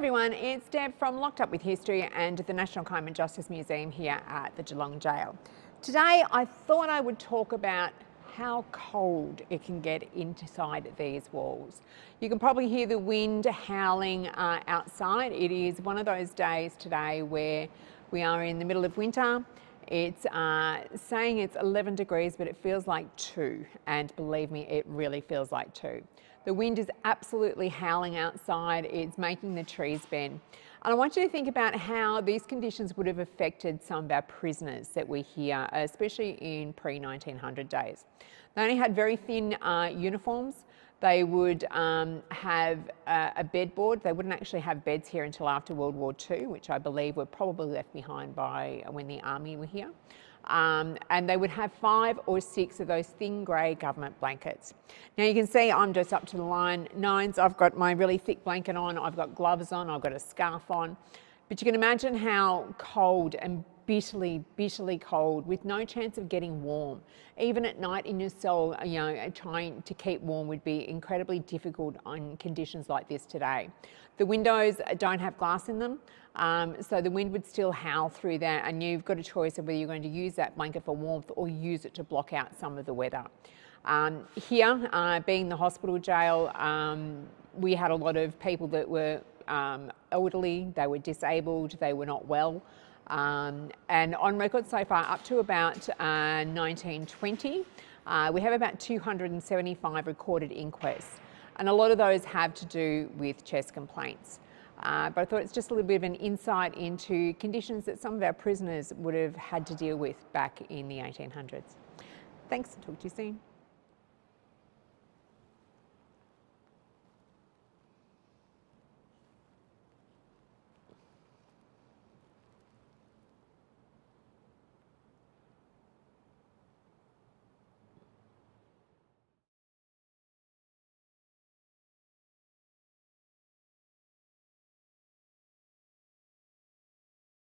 everyone, it's Deb from Locked Up with History and the National Crime and Justice Museum here at the Geelong Gaol. Today I thought I would talk about how cold it can get inside these walls. You can probably hear the wind howling outside. It is one of those days today where we are in the middle of winter. It's saying it's 11 degrees, but it feels like 2, and believe me, it really feels like 2. The wind is absolutely howling outside. It's making the trees bend. And I want you to think about how these conditions would have affected some of our prisoners that we hear, especially in pre-1900 days. They only had very thin uniforms. They would have a bedboard. They wouldn't actually have beds here until after World War II, which I believe were probably left behind by when the army were here. And they would have 5 or 6 of those thin grey government blankets. Now you can see I'm just up to the nines. I've got my really thick blanket on, I've got gloves on, I've got a scarf on. But you can imagine how cold and bitterly cold, with no chance of getting warm. Even at night in your cell, trying to keep warm would be incredibly difficult on conditions like this today. The windows don't have glass in them, so the wind would still howl through that, and you've got a choice of whether you're going to use that blanket for warmth or use it to block out some of the weather. Here, being the hospital jail, we had a lot of people that were elderly, they were disabled, they were not well. And on record so far, up to about 1920, we have about 275 recorded inquests. And a lot of those have to do with chest complaints. But I thought it's just a little bit of an insight into conditions that some of our prisoners would have had to deal with back in the 1800s. Thanks, talk to you soon.